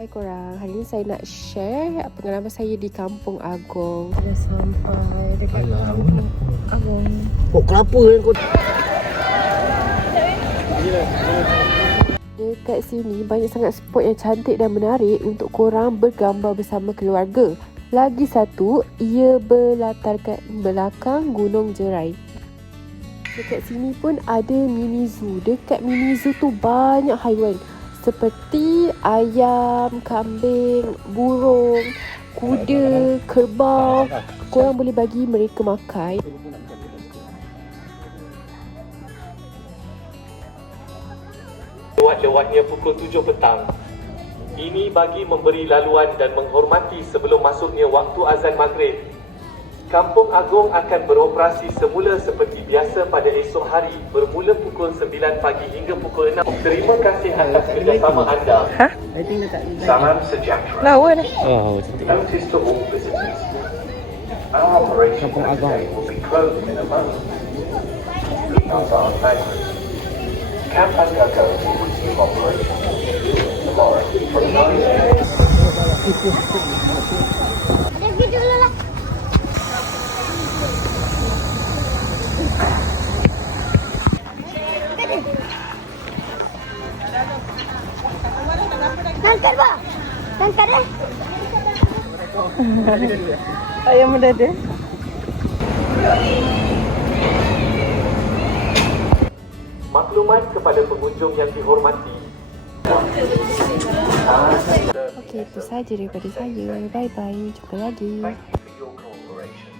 Hai korang, hari ni saya nak share pengalaman saya di Kampung Agong. Dah sampai dekat Kampung Agong. Pok kelapa kan kau. Dekat sini banyak sangat spot yang cantik dan menarik untuk korang bergambar bersama keluarga. Lagi satu, ia berlatarkan belakang Gunung Jerai. Dekat sini pun ada mini zoo. Dekat mini zoo tu banyak haiwan seperti ayam, kambing, burung, kuda, kerbau. Korang boleh bagi mereka makan. Lewat-lewatnya pukul 7 petang. Ini bagi memberi laluan dan menghormati sebelum masuknya waktu azan maghrib. Kampung Agong akan beroperasi semula seperti biasa pada esok hari bermula pukul 9 pagi hingga pukul 6. Terima kasih atas kerjasama anda. Salam sejahtera. Lawa dah. Oh, cantik. Notice to all visitors. Our operation today will be closed in a moment. Details are advised. Camp Agago will resume operation tomorrow from 9 a.m. Nangkat ba? Nangkat eh? Ayam mendadak. Maklumat kepada pengunjung yang dihormati. Okey, itu saja daripada saya. Bye-bye. Jumpa lagi. Thank you for your cooperation.